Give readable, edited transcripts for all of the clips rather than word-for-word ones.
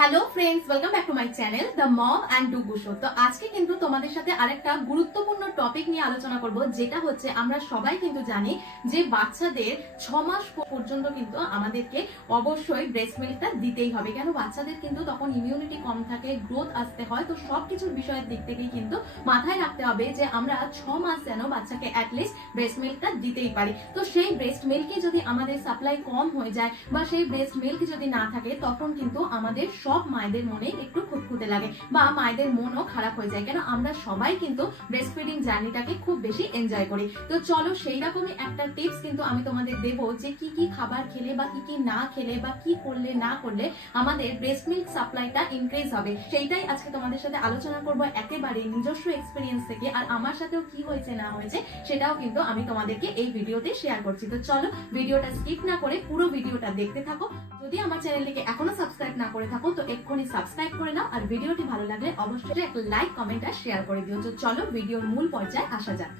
Hello friends, welcome back to my channel the mom and ডু গুশো। তো আজকে কিন্তু তোমাদের সাথে আরেকটা গুরুত্বপূর্ণ টপিক নিয়ে আলোচনা করব, যেটা হচ্ছে আমরা সবাই কিন্তু জানি যে বাচ্চাদের 6 মাস পর্যন্ত কিন্তু আমাদেরকে অবশ্যই ব্রেস্ট মিল্কটা দিতেই হবে। কেন বাচ্চাদের কিন্তু তখন ইমিউনিটি কম থাকে, গ্রোথ আসতে হয়। তো সবকিছুর বিষয়ের দিক থেকেই কিন্তু মাথায় রাখতে হবে যে আমরা 6 মাস যেন বাচ্চাকে অ্যাটলিস্ট ব্রেস্ট মিল্কটা দিতেই পারি। তো সেই ব্রেস্ট মিল্কে যদি আমাদের সাপ্লাই কম হয়ে যায় বা সেই ব্রেস্ট মিল্ক যদি না থাকে, তখন কিন্তু আমাদের সব মায়েদের মনে একটু খুঁতখুঁতে লাগে বা মায়েদের মনও খারাপ হয়ে যায়। কেন আমরা সবাই কিন্তু ব্রেস্ট ফিডিং জার্নিটাকে খুব বেশি এনজয় করি। তো চলো সেই রকমই একটা টিপস কিন্তু আমি তোমাদের দেবো যে কি কি খাবার খেলে বা কি কি না খেলে বা কি করলে না করলে আমাদের ব্রেস্ট মিল্ক সাপ্লাইটা ইনক্রিজ হবে, সেইটাই আজকে তোমাদের সাথে আলোচনা করব একেবারে নিজস্ব এক্সপিরিয়েন্স থেকে। আর আমার সাথেও কি হয়েছে না হয়েছে সেটাও কিন্তু আমি তোমাদেরকে এই ভিডিওতে শেয়ার করছি। তো চলো ভিডিওটা স্কিপ না করে পুরো ভিডিওটা দেখতে থাকো। যদি আমার চ্যানেলটিকে এখনো সাবস্ক্রাইব না করে থাকো তো এক্ষুনি সাবস্ক্রাইব করে নাও, আর ভিডিওটি ভালো লাগলে অবশ্যই একটা লাইক, কমেন্ট আর শেয়ার করে দিও। তো চলো ভিডিওর মূল পর্যায়ে আসা যাক।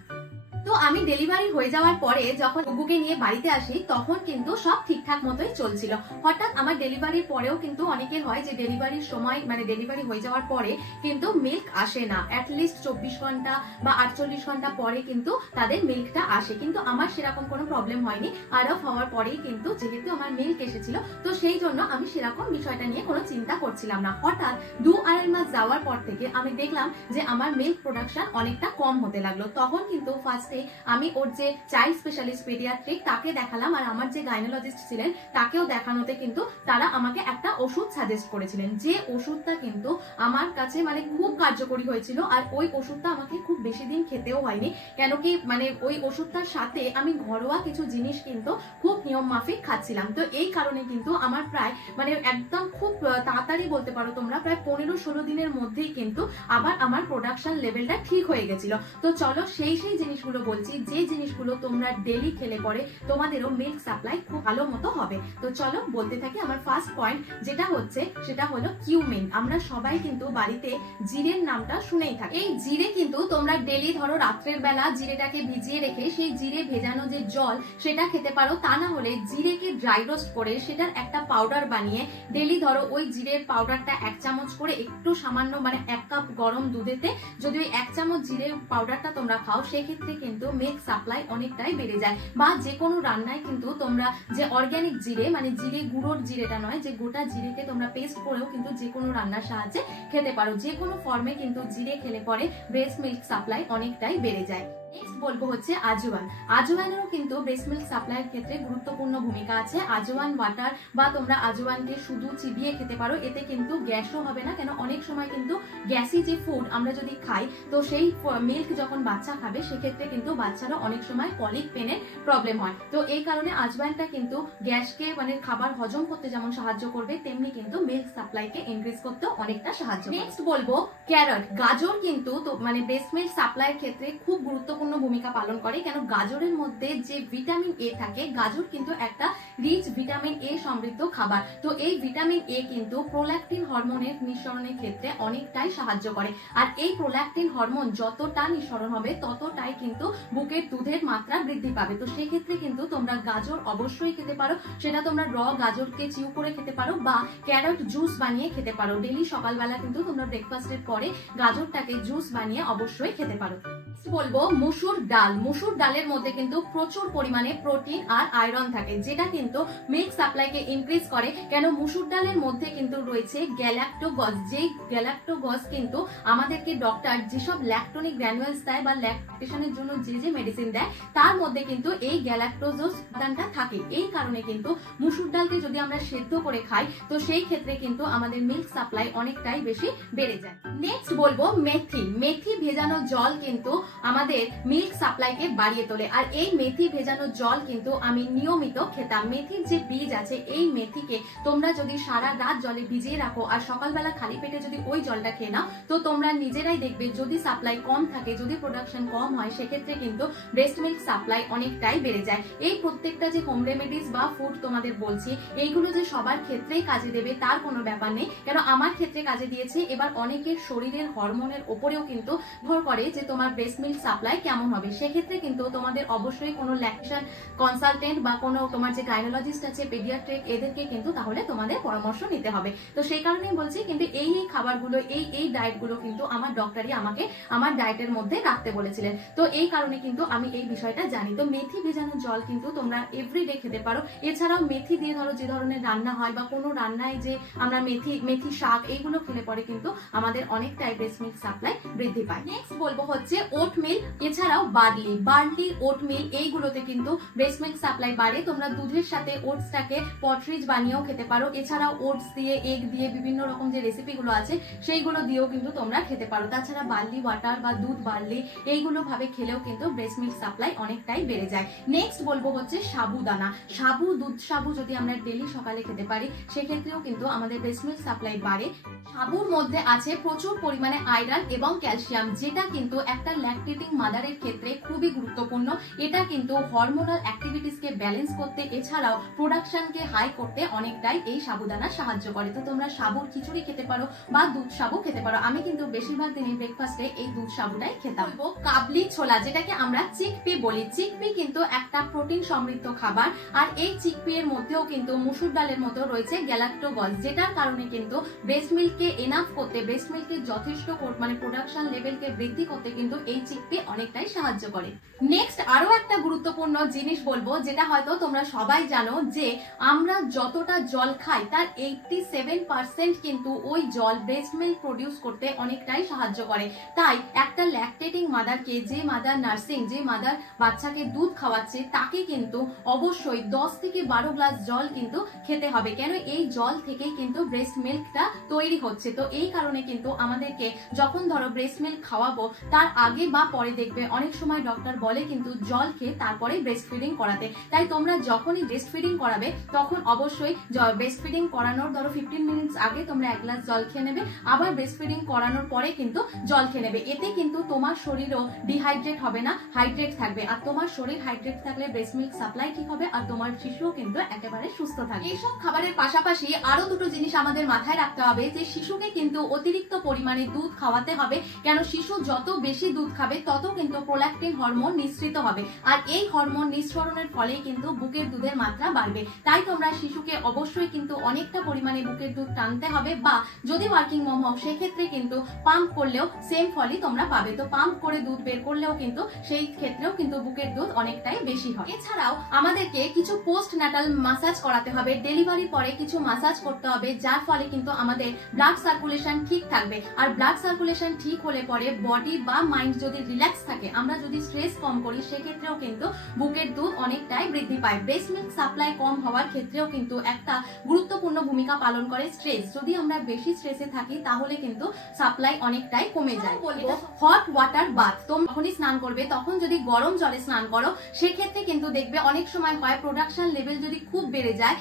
তো আমি ডেলিভারি হয়ে যাওয়ার পরে যখন গুগুকে নিয়ে বাড়িতে আসি তখন কিন্তু সব ঠিকঠাক মতোই চলছিল। হঠাৎ আমার ডেলিভারির পরেও কিন্তু অনেকের হয় যে ডেলিভারির সময় মানে ডেলিভারি হয়ে যাওয়ার পরে কিন্তু মিল্ক আসে না, অ্যাটলিস্ট 24 ঘন্টা বা 48 ঘন্টা পরে কিন্তু তাদের মিল্কটা আসে। কিন্তু আমার সেরকম কোনো প্রবলেম হয়নি। আরফ হওয়ার পরেই কিন্তু যেহেতু আমার মিল্ক এসেছিল, তো সেই জন্য আমি সেরকম বিষয়টা নিয়ে কোনো চিন্তা করছিলাম না। হঠাৎ 2-2.5 মাস যাওয়ার পর থেকে আমি দেখলাম যে আমার মিল্ক প্রোডাকশন অনেকটা কম হতে লাগলো। তখন কিন্তু ফার্স্টে আমি ওর যে চাইল্ড স্পেশালিস্ট পেডিয়াট্রিক তাকে দেখালাম, আর আমার যে গাইনোলজিস্ট ছিলেন তাকেও দেখানোতে কিন্তু তারা আমাকে একটা ওষুধ সাজেস্ট করেছিলেন, যে ওষুধটা কিন্তু আমার কাছে মানে খুব কার্যকরী হয়েছিল। আর ওই ওষুধটা আমাকে খুব বেশি দিন খেতেও হয়নি, কেন কি মানে ওই ওষুধটার সাথে আমি ঘরোয়া কিছু জিনিস কিন্তু খুব নিয়ম মাফিক খাচ্ছিলাম। তো এই কারণে কিন্তু আমার প্রায় মানে একদম খুব তাড়াতাড়ি বলতে পারো তোমরা প্রায় 15-16 দিনের মধ্যেই কিন্তু আবার আমার প্রোডাকশন লেভেলটা ঠিক হয়ে গেছিল। তো চলো সেই জিনিসগুলো বলছি, যে জিনিসগুলো তোমরা ডেলি খেলে পরে তোমাদেরও মিল্ক সাপ্লাই খুব ভালো মতো হবে। তো চলো বলতে থাকি। আমার ফার্স্ট পয়েন্ট যেটা হচ্ছে সেটা হলো কিউমিন। আমরা সবাই কিন্তু বাড়িতে জিরের নামটা শুনেই থাকি। এই জিরে কিন্তু তোমরা ডেলি ধরো রাত্রের বেলা জিরেটাকে ভিজিয়ে রেখে সেই জিরে ভেজানো যে জল সেটা খেতে পারো। তা না হলে জিরেকে ড্রাই রোস্ট করে সেটার একটা পাউডার বানিয়ে ডেলি ধরো ওই জিরের পাউডারটা 1 চামচ করে একটু সামান্য মানে 1 কাপ গরম দুধেতে যদি ওই 1 চামচ জিরের পাউডারটা তোমরা খাও, সেক্ষেত্রে কিন্তু মিল্ক সাপ্লাই অনেকটাই বেড়ে যায়। বা যে কোনো রান্নায় কিন্তু তোমরা যে অর্গানিক জিরে মানে জিরে গুঁড়োর জিরেটা নয়, যে গোটা জিরেকে তোমরা পেস্ট করেও কিন্তু যে কোনো রান্নার সাহায্যে খেতে পারো। যে কোনো ফর্মে কিন্তু জিরে খেলে পরে ব্রেস্ট মিল্ক সাপ্লাই অনেকটাই বেড়ে যায়। নেক্সট বলবো হচ্ছে আজওয়ান। আজওয়ানেরও কিন্তু ব্রেস্ট মিল্ক সাপ্লাইয়ের ক্ষেত্রে গুরুত্বপূর্ণ ভূমিকা আছে। আজওয়ান ওয়াটার বা তোমরা আজওয়ানকে শুধু চিবিয়ে খেতে পারো, এতে কিন্তু গ্যাসও হবে না। কেন অনেক সময় কিন্তু গ্যাসি যে ফুড আমরা যদি খাই তো সেই মিল্ক যখন বাচ্চা খাবে সেক্ষেত্রে কিন্তু বাচ্চারও অনেক সময় কলিক পেনের প্রবলেম হয়। তো এই কারণে আজওয়ানটা কিন্তু গ্যাসকে মানে খাবার হজম করতে যেমন সাহায্য করবে, তেমনি কিন্তু মিল্ক সাপ্লাইকে ইনক্রিজ করতেও অনেকটা সাহায্য। নেক্সট বলবো ক্যারট। গাজর কিন্তু মানে ব্রেস্ট মিল্ক সাপ্লাইয়ের ক্ষেত্রে খুব গুরুত্বপূর্ণ ভূমিকা পালন করে। কেন গাজরের মধ্যে যে ভিটামিন এ থাকে, গাজর কিন্তু একটা রিচ ভিটামিন এ সমৃদ্ধ খাবার। তো এই ভিটামিন এ কিন্তু প্রোল্যাকটিন হরমোনের নিঃসরণের ক্ষেত্রে অনেকটাই সাহায্য করে। আর এই প্রোল্যাকটিন হরমোন যতটা নিঃসরণ হবে ততটাই কিন্তু বুকের দুধের মাত্রা বৃদ্ধি পাবে। তো সেক্ষেত্রে কিন্তু তোমরা গাজর অবশ্যই খেতে পারো। সেটা তোমরা র গাজরকে চিউ করে খেতে পারো বা ক্যারট জুস বানিয়ে খেতে পারো। ডেলি সকালবেলা কিন্তু তোমরা ব্রেকফাস্টের পরে গাজরটাকে জুস বানিয়ে অবশ্যই খেতে পারো। বলবো মুসুর ডাল। মুসুর ডালের মধ্যে কিন্তু প্রচুর পরিমাণে প্রোটিন আর আয়রন থাকে, যেটা কিন্তু মিল্ক সাপ্লাইকে ইনক্রিজ করে। কেন মুসুর ডালের মধ্যে কিন্তু রয়েছে গ্যালাক্টোগজ। যেই গ্যালাক্টোগজ কিন্তু আমাদেরকে ডক্টর যেসব ল্যাকটোনিক গ্র্যানুয়েলস দেয় বা ল্যাকটেশনের জন্য যে মেডিসিন দেয় তার মধ্যে কিন্তু এই গ্যালাক্টোজোস উপাদানটা থাকে। এই কারণে কিন্তু মুসুর ডালকে যদি আমরা সেদ্ধ করে খাই তো সেই ক্ষেত্রে কিন্তু আমাদের মিল্ক সাপ্লাই অনেকটাই বেশি বেড়ে যায়। নেক্সট বলবো মেথি। মেথি ভেজানো জল কিন্তু আমাদের মিল্ক সাপ্লাইকে বাড়িয়ে তোলে। আর এই মেথি ভেজানো জল কিন্তু আমি নিয়মিত খেতাম। মেথির যে বীজ আছে, এই মেথিকে তোমরা যদি সারা রাত জলে ভিজিয়ে রাখো আর সকালবেলা খালি পেটে যদি ওই জলটা খেয়ে নাও তো তোমরা নিজেরাই দেখবে যদি সাপ্লাই কম থাকে, যদি প্রোডাকশন কম হয়, সেক্ষেত্রে কিন্তু ব্রেস্ট মিল্ক সাপ্লাই অনেকটাই বেড়ে যায়। এই প্রত্যেকটা যে হোম রেমেডিস বা ফুড তোমাদের বলছি, এইগুলো যে সবার ক্ষেত্রেই কাজে দেবে তার কোনো ব্যাপার নেই। কেন আমার ক্ষেত্রে কাজে দিয়েছে। এবার অনেকের শরীরের হরমোনের ওপরেও কিন্তু নির্ভর করে যে তোমার ব্রেস্ট মিল্ক সাপ্লাই কেমন হবে। সেক্ষেত্রে কিন্তু তোমাদের অবশ্যই কোনো ল্যাকটেশন কনসালটেন্ট বা কোনো তোমার যে গাইনোলজিস্ট গাইনোলজিস্ট আছে, পেডিয়াট্রিক, এদেরকে কিন্তু তাহলে তোমাদের পরামর্শ নিতে হবে। তো সেই কারণেই বলছি, কিন্তু এই খাবারগুলো, এই ডায়েটগুলো কিন্তু আমার ডক্টরই আমাকে আমার ডায়েটের মধ্যে রাখতে বলেছিলেন। তো এই কারণে কিন্তু আমি এই বিষয়টা জানি। তো মেথি ভেজানো জল কিন্তু তোমরা এভরিডে খেতে পারো। এছাড়াও মেথি দিয়ে ধরো যে ধরনের রান্না হয় বা কোনো রান্নায় যে আমরা মেথি শাক এইগুলো খেলে পরে কিন্তু আমাদের অনেকটাই ব্রেস্ট মিল্ক সাপ্লাই বৃদ্ধি পায়। নেক্সট বলবো হচ্ছে ওটমিল, এছাড়াও বার্লি, ওটমিল, এইগুলোতে কিন্তু ব্রেস্ট মিল্ক সাপ্লাই বাড়ে। তোমরা দুধের সাথে ওটসটাকে পটরিচ বানিয়েও খেতে পারো। এছাড়াও ওটস দিয়ে, এগ দিয়ে, বিভিন্ন রকম যে রেসিপিগুলো আছে সেইগুলো দিয়েও কিন্তু তোমরা খেতে পারো। তাছাড়া বার্লি ওয়াটার বা দুধ বার্লি এইগুলো ভাবে খেলেও কিন্তু ব্রেস্ট মিল্ক সাপ্লাই অনেকটাই বেড়ে যায়। নেক্সট বলবো হচ্ছে সাবুদানা, দুধ সাবু যদি আমরা ডেলি সকালে খেতে পারি সেক্ষেত্রেও কিন্তু আমাদের ব্রেস্ট মিল্ক সাপ্লাই বাড়ে। সাবুর মধ্যে আছে প্রচুর পরিমাণে আয়রন এবং ক্যালসিয়াম, যেটা কিন্তু একটা ল্যাকটেটিং মাদারের ক্ষেত্রে খুবই গুরুত্বপূর্ণ। এটা কিন্তু হরমোনাল অ্যাক্টিভিটিসকে ব্যালেন্স করতে, এছাড়াও প্রোডাকশনকে হাই করতে অনেকটাই এই সাবুদানা সাহায্য করে। তো তোমরা সাবুর খিচুড়ি খেতে পারো বা দুধ সাবু খেতে পারো। আমি কিন্তু বেশিরভাগ দিনই ব্রেকফাস্টে এই দুধ সাবুটাই খেতাম। কাবলি ছোলা, যেটাকে আমরা চিকপি বলি, চিকপি কিন্তু একটা প্রোটিন সমৃদ্ধ খাবার। আর এই চিকপি এর মধ্যেও কিন্তু মুসুর ডালের মতো রয়েছে গ্যালাক্টোগজ, যেটার কারণে কিন্তু ব্রেস্ট মিল্ককে এনাফ করতে, ব্রেস্ট মিল্কের যথেষ্ট মানে প্রোডাকশন লেভেলকে বৃদ্ধি করতে কিন্তু এই চিকপি অনেকটাই সাহায্য করে। নেক্সট আরো একটা গুরুত্বপূর্ণ জিনিস বলবো, যেটা হয়তো তোমরা সবাই জানো, যে আমরা যতটা জল খাই তার 87% কিন্তু ওই জল ব্রেস্ট মিল্ক প্রডিউস করতে অনেকটাই সাহায্য করে। তাই একটা ল্যাকটেটিং মাদারকে, যে মাদার নার্সিং, যে মাদার বাচ্চাকে দুধ খাওয়াচ্ছে, তাকে কিন্তু অবশ্যই 10 থেকে 12 গ্লাস জল কিন্তু খেতে হবে। কেন? এই জল থেকেই কিন্তু ব্রেস্ট মিল্কটা তৈরি হচ্ছে। তো এই কারণে কিন্তু আমাদেরকে যখন ধরো ব্রেস্ট মিল্ক খাওয়াবো তার আগে বা পরে দেখবে অনেক সময় ডক্টর বলে কিন্তু জল খেয়ে তারপরে ব্রেস্ট ফিডিং করাতে। তাই তোমরা যখনই ব্রেস্ট ফিডিং করাবে তখন অবশ্যই ব্রেস্ট ফিডিং করানোর ধরো 15 মিনিটস আগে তোমরা 1 গ্লাস জল খেয়ে নেবে, আবার ব্রেস্ট ফিডিং করানোর পরে কিন্তু জল খেয়ে নেবে। এতে কিন্তু তোমার শরীরও ডিহাইড্রেট হবে না, হাইড্রেট থাকবে। আর তোমার শরীর হাইড্রেট থাকলে ব্রেস্ট মিল্ক সাপ্লাই ঠিক হবে, আর তোমার শিশুও কিন্তু একেবারে সুস্থ থাকবে। এইসব খাবারের পাশাপাশি আরো দুটো জিনিস আমাদের মাথায় রাখতে হবে, যে শিশুকে কিন্তু অতিরিক্ত পরিমাণে দুধ খাওয়াতে হবে। কেন? শিশু যত বেশি দুধ খাবে তত কিন্তু প্রোল্যাকটিন হরমোন নিঃসৃত হবে, আর এই হরমোন নিঃসরণের ফলে কিন্তু বুকের দুধের মাত্রা বাড়বে। তাই তোমরা শিশুকে অবশ্যই কিন্তু অনেকটা পরিমাণে বুকের দুধ টানতে হবে, বা যদি ওয়ার্কিং মম হও সেক্ষেত্রে কিন্তু পাম্প করলেও সেম ফলই তোমরা পাবে। তো পাম্প করে দুধ বের করলেও কিন্তু সেই ক্ষেত্রেও কিন্তু বুকের দুধ অনেকটাই বেশি হয়। এছাড়াও আমাদেরকে কিছু পোস্ট ন্যাটাল মাসাজ করাতে হবে, ডেলিভারির পরে কিছু মাসাজ করতে হবে, যার ফলে কিন্তু আমাদের ব্লাড সার্কুলেশন ঠিক থাকবে। আর ব্লাড সার্কুলেশন ঠিক হলে পরে বডি বা মাইন্ড যদি রিল্যাক্স থাকে, আমরা যদি স্ট্রেস কম করি, সেক্ষেত্রেও কিন্তু বুকের দুধ অনেকটাই বৃদ্ধি পায়। ব্রেস্ট মিল্ক সাপ্লাই কম হওয়ার ক্ষেত্রেও কিন্তু একটা গুরুত্বপূর্ণ ভূমিকা পালন করে স্ট্রেস। যদি আমরা বেশি স্ট্রেসে থাকি তাহলে কিন্তু সাপ্লাই অনেকটাই কমে যায়। বলবো হট ওয়াটার বাথ, তোমরা যখনই স্নান করবে তখন যদি গরম জলে স্নান করো সেক্ষেত্রে কিন্তু দেখবে অনেক সময় হয় প্রোডাকশন লেভেল যদি খুব বেড়ে যায়,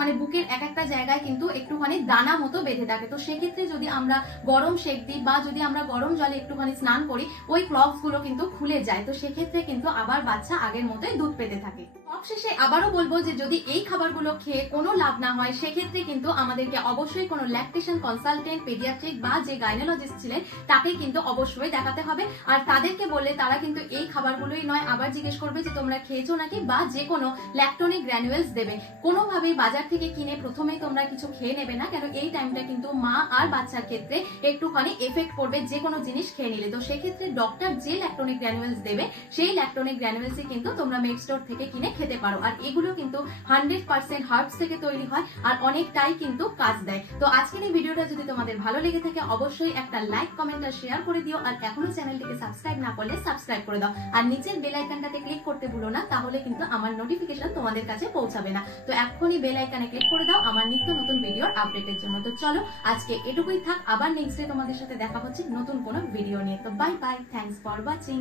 মানে বুকের এক একটা জায়গায় কিন্তু একটুখানি দানা মতো বেঁধে থাকে। তো সেক্ষেত্রে যদি আমরা গরম সেক দিই বা যদি আমরা গরম জলে একটুখানি স্নান করি, ওই ক্লগস গুলো কিন্তু খুলে যায়। তো সেক্ষেত্রে কিন্তু আবার বাচ্চা আগের মতোই দুধ পেতে থাকে। সবশেষে আবারও বলবো যে যদি এই খাবারগুলো খেয়ে কোনো লাভ না হয় সেক্ষেত্রে কিন্তু আমাদেরকে অবশ্যই কোনো ল্যাকটেশন কনসালটেন্ট, পেডিয়াট্রিক বা যে গাইনোলজিস্ট ছিলেন তাকে কিন্তু অবশ্যই দেখাতে হবে। আর তাদেরকে বললে তারা কিন্তু এই খাবারগুলোই নয়, আবার জিজ্ঞেস করবে যে তোমরা খেয়েছো নাকি, বা যে কোনো ল্যাকটোনিক গ্র্যানুয়েলস দেবে। কোনোভাবেই বাজার থেকে কিনে প্রথমেই তোমরা কিছু খেয়ে নেবে না, কেন এই টাইমটা কিন্তু মা আর বাচ্চার ক্ষেত্রে একটুখানি এফেক্ট করবে যে কোনো জিনিস খেয়ে নিলে। তো সেক্ষেত্রে ডক্টর যে ল্যাকটোনিক গ্র্যানুয়েলস দেবে সেই ল্যাকটোনিক গ্র্যানুয়েলসই কিন্তু তোমরা মেড স্টোর থেকে কিনে খেতে পারো। আর এগুলো কিন্তু 100% হার্বস থেকে তৈরি হয় আর অনেকটাই কিন্তু কাজ দেয়। তো আজকের এই ভিডিওটা যদি তোমাদের ভালো লেগে থাকে অবশ্যই একটা লাইক, কমেন্ট আর শেয়ার করে দিও। আর এখনো চ্যানেলটিকে সাবস্ক্রাইব না করলে সাবস্ক্রাইব করে দাও, আর নিচের বেল আইকনটাতে ক্লিক করতে ভুলো না, তাহলে কিন্তু আমার নোটিফিকেশন তোমাদের কাছে পৌঁছাবে না। তো এখনই বেল আইকনে ক্লিক করে দাও আমার নিত্য নতুন ভিডিওর আপডেটের জন্য। তো চলো আজকে এটুকুই থাক, আবার নেক্সট ডে তোমাদের সাথে দেখা হচ্ছে নতুন কোনো ভিডিও নিয়ে। তো bye bye, thanks for watching.